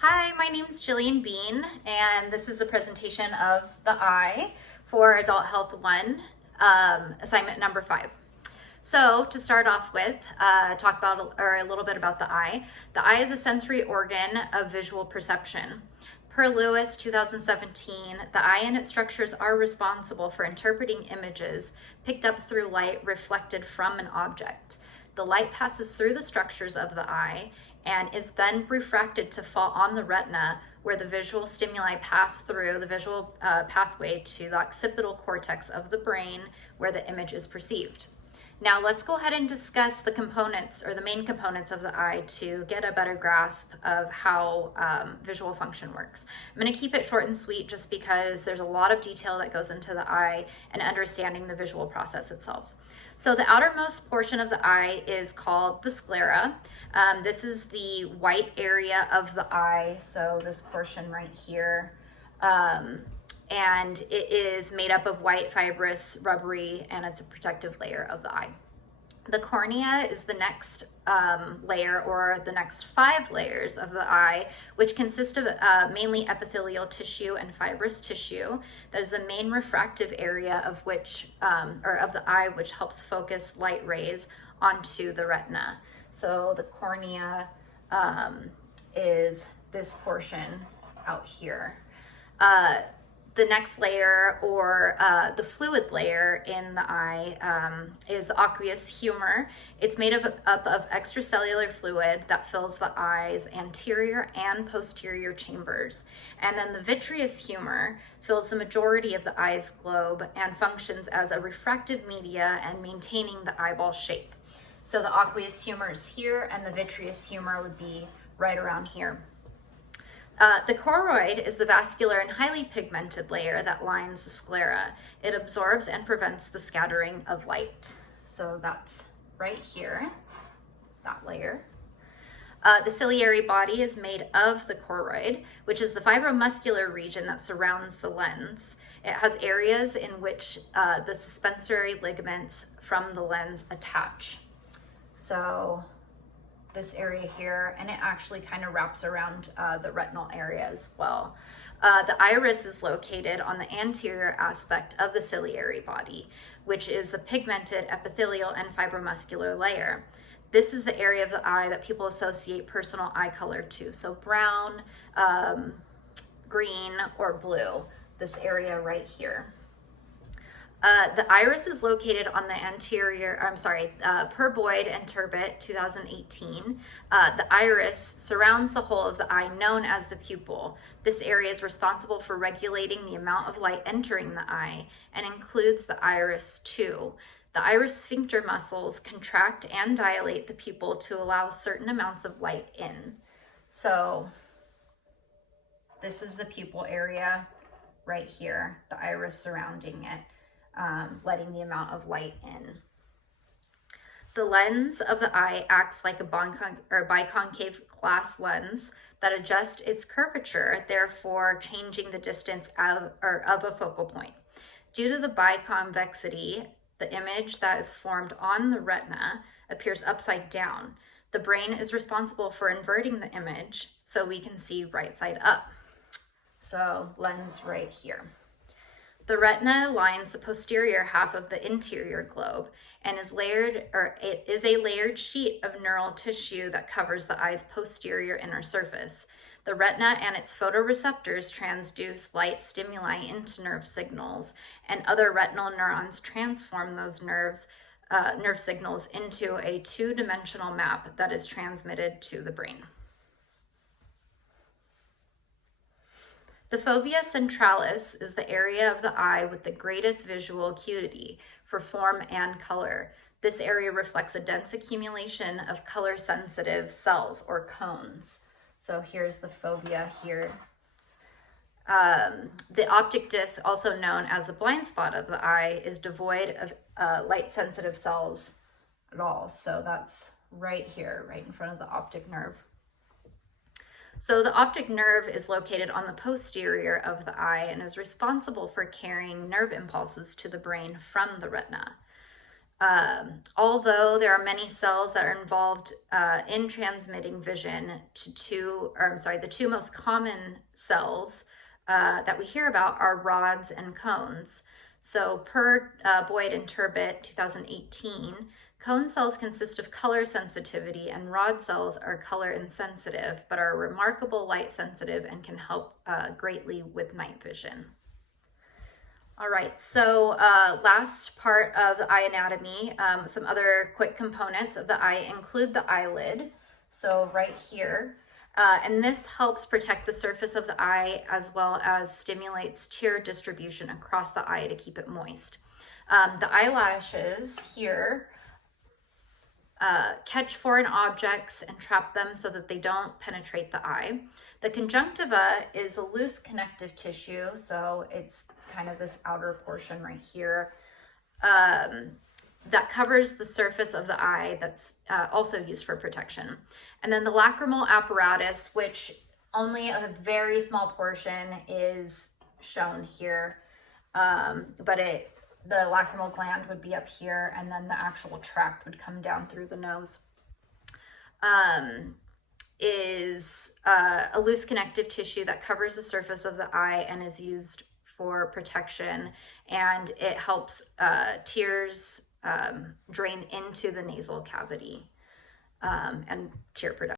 Hi, my name is Jillian Bean, and this is a presentation of the eye for Adult Health 1, assignment number 5. So to start off with, talk about a little bit about the eye. The eye is a sensory organ of visual perception. Per Lewis, 2017, the eye and its structures are responsible for interpreting images picked up through light reflected from an object. The light passes through the structures of the eye and is then refracted to fall on the retina, where the visual stimuli pass through the visual pathway to the occipital cortex of the brain, where the image is perceived. Now let's go ahead and discuss the components, or the main components of the eye, to get a better grasp of how visual function works. I'm going to keep it short and sweet just because there's a lot of detail that goes into the eye and understanding the visual process itself. So the outermost portion of the eye is called the sclera. This is the white area of the eye, so this portion right here. And it is made up of white, fibrous, rubbery, and it's a protective layer of the eye. The cornea is the next layer, or the next 5 layers of the eye, which consist of mainly epithelial tissue and fibrous tissue. That is the main refractive area of which, or of the eye, which helps focus light rays onto the retina. So the cornea is this portion out here. The next layer, or the fluid layer in the eye, is the aqueous humor. It's made up of extracellular fluid that fills the eye's anterior and posterior chambers. And then the vitreous humor fills the majority of the eye's globe and functions as a refractive media and maintaining the eyeball shape. So the aqueous humor is here, and the vitreous humor would be right around here. The choroid is the vascular and highly pigmented layer that lines the sclera. It absorbs and prevents the scattering of light. So that's right here, that layer. The ciliary body is made of the choroid, which is the fibromuscular region that surrounds the lens. It has areas in which the suspensory ligaments from the lens attach. So this area here, and it actually kind of wraps around the retinal area as well. The iris is located on the anterior aspect of the ciliary body, which is the pigmented epithelial and fibromuscular layer. This is the area of the eye that people associate personal eye color to. So brown, green, or blue, this area right here. The iris is located on the anterior, per Boyd and Turbot, 2018. The iris surrounds the whole of the eye, known as the pupil. This area is responsible for regulating the amount of light entering the eye and includes the iris too. The iris sphincter muscles contract and dilate the pupil to allow certain amounts of light in. So this is the pupil area right here, the iris surrounding it. Letting the amount of light in. The lens of the eye acts like a biconcave glass lens that adjusts its curvature, therefore changing the distance of a focal point. Due to the biconvexity, the image that is formed on the retina appears upside down. The brain is responsible for inverting the image so we can see right side up. So lens right here. The retina lines the posterior half of the interior globe and is it is a layered sheet of neural tissue that covers the eye's posterior inner surface. The retina and its photoreceptors transduce light stimuli into nerve signals, and other retinal neurons transform those nerve signals into a 2-dimensional map that is transmitted to the brain. The fovea centralis is the area of the eye with the greatest visual acuity for form and color. This area reflects a dense accumulation of color-sensitive cells, or cones. So here's the fovea here. The optic disc, also known as the blind spot of the eye, is devoid of light-sensitive cells at all. So that's right here, right in front of the optic nerve. So the optic nerve is located on the posterior of the eye and is responsible for carrying nerve impulses to the brain from the retina. Although there are many cells that are involved in transmitting vision the two most common cells that we hear about are rods and cones. So per Boyd and Turbot 2018, cone cells consist of color sensitivity and rod cells are color insensitive, but are remarkable light sensitive and can help greatly with night vision. All right, so last part of the eye anatomy, some other quick components of the eye include the eyelid, so right here. And this helps protect the surface of the eye as well as stimulates tear distribution across the eye to keep it moist. The eyelashes here catch foreign objects and trap them so that they don't penetrate the eye. The conjunctiva is a loose connective tissue, so it's kind of this outer portion right here that covers the surface of the eye, that's also used for protection. And then the lacrimal apparatus, which only a very small portion is shown here, but the lacrimal gland would be up here, and then the actual tract would come down through the nose. Is a loose connective tissue that covers the surface of the eye and is used for protection, and it helps tears drain into the nasal cavity and tear production.